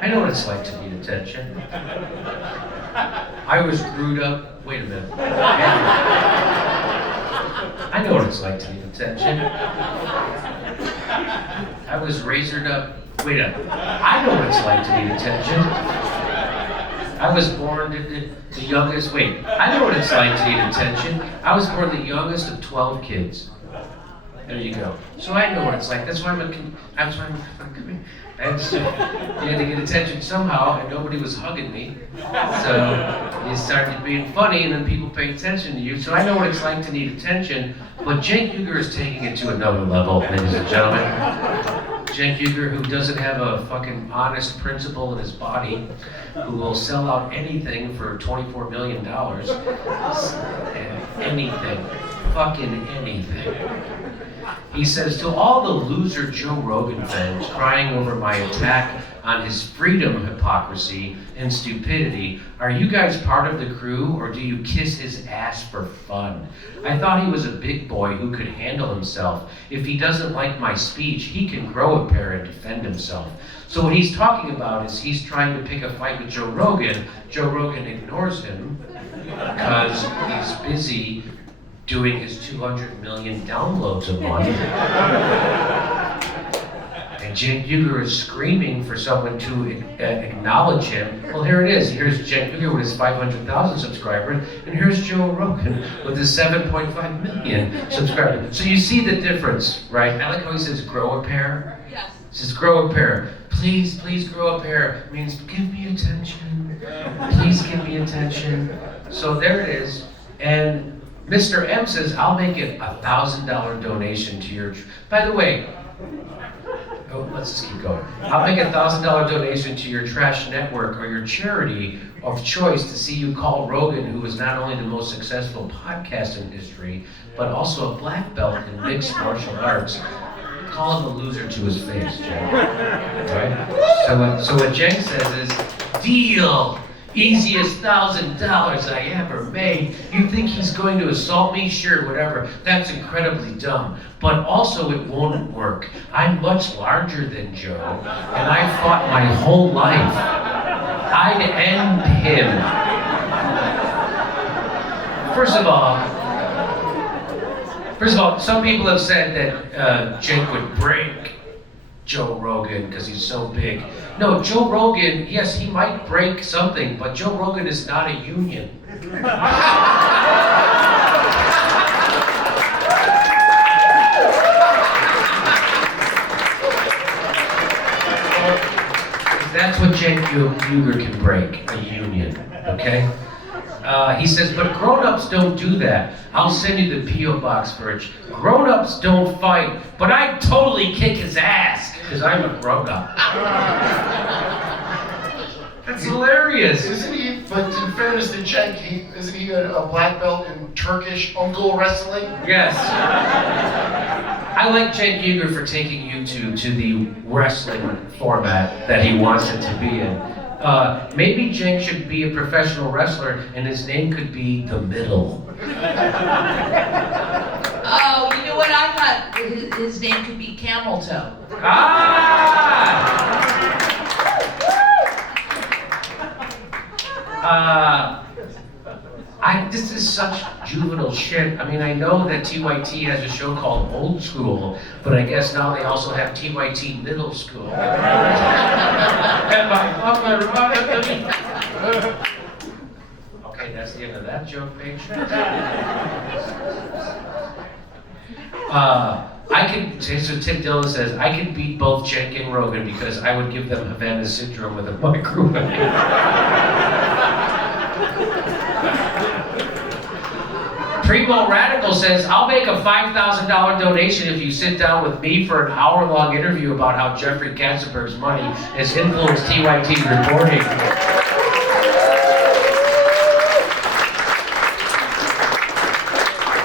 I know what it's like to need attention. I was screwed up. Wait a minute. I know what it's like to need attention. I was razored up. Wait a minute. I know what it's like to need attention. I was born the youngest. Wait. I know what it's like to need attention. I was born the youngest of 12 kids. There you go. So I know what it's like. That's why I'm and so you had to get attention somehow, and nobody was hugging me. So you started being funny, and then people pay attention to you. So I know what it's like to need attention, but Cenk Uygur is taking it to another level, ladies and gentlemen. Cenk Uygur, who doesn't have a fucking honest principle in his body, who will sell out anything for $24 million. Anything. Fucking anything. He says, to all the loser Joe Rogan fans crying over my attack on his freedom hypocrisy and stupidity, are you guys part of the crew, or do you kiss his ass for fun? I thought he was a big boy who could handle himself. If he doesn't like my speech, he can grow a pair and defend himself. So what he's talking about is he's trying to pick a fight with Joe Rogan. Joe Rogan ignores him because he's busy doing his 200 million downloads a month. And Cenk Uygur is screaming for someone to acknowledge him. Well, here it is. Here's Cenk Uygur with his 500,000 subscribers, and here's Joe Rogan with his 7.5 million subscribers. So you see the difference, right? I like how he says, grow a pair. Yes. He says, grow a pair. Please grow a pair. It means, give me attention. Please give me attention. So there it is. And Mr. M says, I'll make it $1,000 donation to your... By the way, let's just keep going. I'll make a $1,000 donation to your trash network or your charity of choice to see you call Rogan, who is not only the most successful podcast in history, but also a black belt in mixed martial arts. Call him a loser to his face, Cenk. Right? So what Cenk says is, deal! Easiest $1,000 I ever made. You think he's going to assault me? Sure, whatever. That's incredibly dumb. But also it won't work. I'm much larger than Joe, and I fought my whole life. I'd end him. First of all, some people have said that Cenk would break Joe Rogan because he's so big. No, Joe Rogan, yes, he might break something, but Joe Rogan is not a union. That's what Cenk Uygur can break, a union, okay? He says, but grown-ups don't do that. I'll send you the P.O. box for it. Grown-ups don't fight, but I'd totally kick his ass, because I'm a grown-up. That's hilarious. Isn't he, but in fairness to Cenk, isn't he a black belt in Turkish uncle wrestling? Yes. I like Cenk Uygur for taking YouTube to the wrestling format that he wants it to be in. Maybe Cenk should be a professional wrestler and his name could be The Middle. Oh, you know what I thought? His name could be Camel Toe. This is such juvenile shit. I mean, I know that TYT has a show called Old School, but I guess now they also have TYT Middle School. Okay, that's the end of that joke page. So Tim Dillon says, I can beat both Cenk and Rogan because I would give them Havana syndrome with a microwave. Primo Radical says, I'll make a $5,000 donation if you sit down with me for an hour-long interview about how Jeffrey Katzenberg's money has influenced TYT reporting.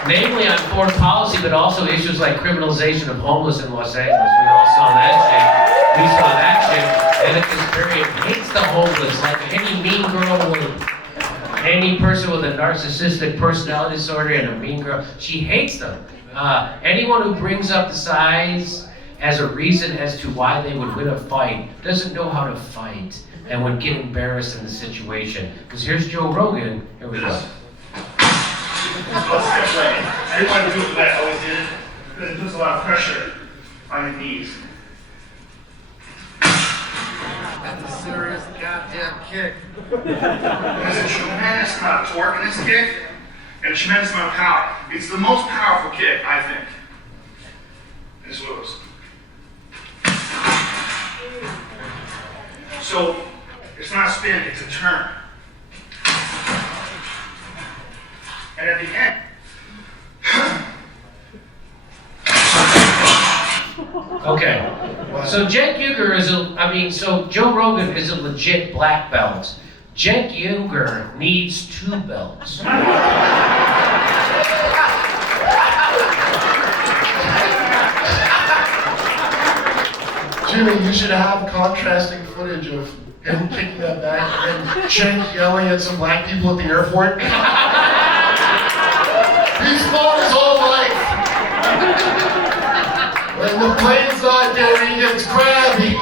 Namely on foreign policy, but also issues like criminalization of homeless in Los Angeles. We all saw that shit. And at this period hates the homeless like any mean girl would. Any person with a narcissistic personality disorder and a mean girl, she hates them. Anyone who brings up the size as a reason as to why they would win a fight doesn't know how to fight and would get embarrassed in the situation. Because here's Joe Rogan. Here we go. I didn't want to do it the way I always did it, because it puts a lot of pressure on your knees. That's a serious goddamn kick. There's a tremendous amount of torque in this kick, and a tremendous amount of power. It's the most powerful kick, I think. This was. So, it's not a spin, it's a turn. And at the end, Okay. So Cenk Uygur so Joe Rogan is a legit black belt. Cenk Uygur needs 2 belts. Jimmy, you should have contrasting footage of him kicking that back and Cenk yelling at some black people at the airport. He's fought his whole life. When the plane's not there, he gets crabby.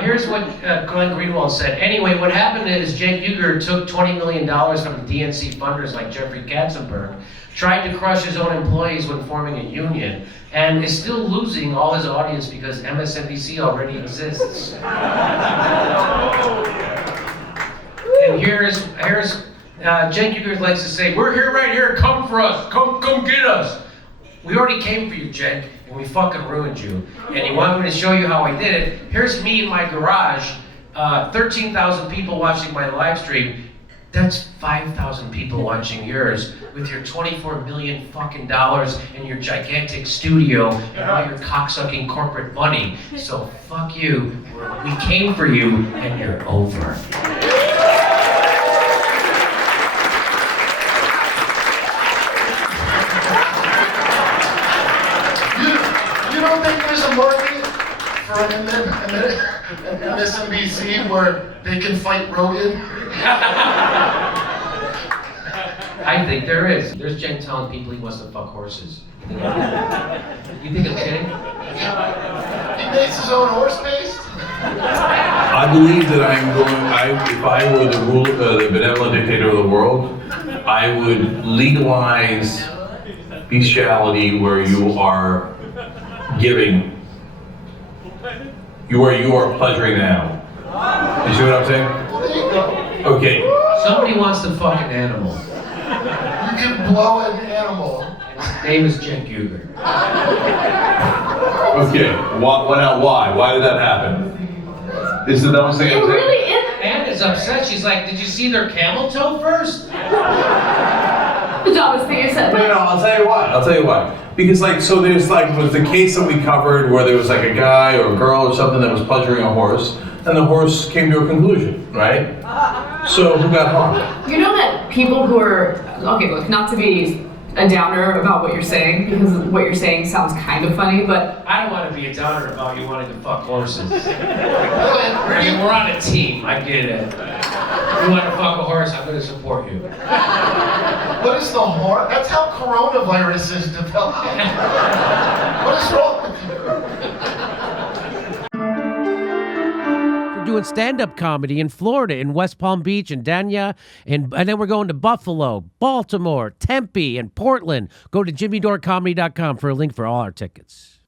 Here's what Glenn Greenwald said. Anyway, what happened is Cenk Uygur took $20 million from DNC funders like Jeffrey Katzenberg, tried to crush his own employees when forming a union, and is still losing all his audience because MSNBC already exists. And here's Cenk Uygur likes to say, "We're here right here, come for us, come get us." We already came for you, Cenk, and we fucking ruined you. And you want me to show you how I did it? Here's me in my garage, 13,000 people watching my live stream. That's 5,000 people watching yours with your $24 million fucking dollars and your gigantic studio and all your cocksucking corporate money. So fuck you. We came for you, and you're over. You don't think there's a market for an MSNBC where they can fight Rogan? I think there is. There's Cenk telling people he wants to fuck horses. You think I'm kidding? He makes his own horse paste? I believe that if I were the benevolent dictator of the world, I would legalize bestiality where you are giving, where you are pleasuring now. You see what I'm saying? There you go. Okay. Somebody wants to fuck an animal. You can blow an animal. His name is Cenk Uygur. Okay. Why? Why did that happen? This is the dumbest thing I've said. Anne is upset. She's like, "Did you see their camel toe first?" The dumbest thing I said. No, I'll tell you why. Because so there's was the case that we covered where there was a guy or a girl or something that was pleasuring a horse, and the horse came to a conclusion, right? So who got harmed? You know that people who are, okay, look, not to be a downer about what you're saying, because what you're saying sounds kind of funny, but I don't want to be a downer about you wanting to fuck horses. Really? I mean, we're on a team. I get it. If you want to fuck a horse, I'm going to support you. What is the horse? That's how coronavirus is developed. What is wrong with you? We're doing stand-up comedy in Florida, in West Palm Beach and Dania, and then we're going to Buffalo, Baltimore, Tempe, and Portland. Go to jimmydorecomedy.com for a link for all our tickets.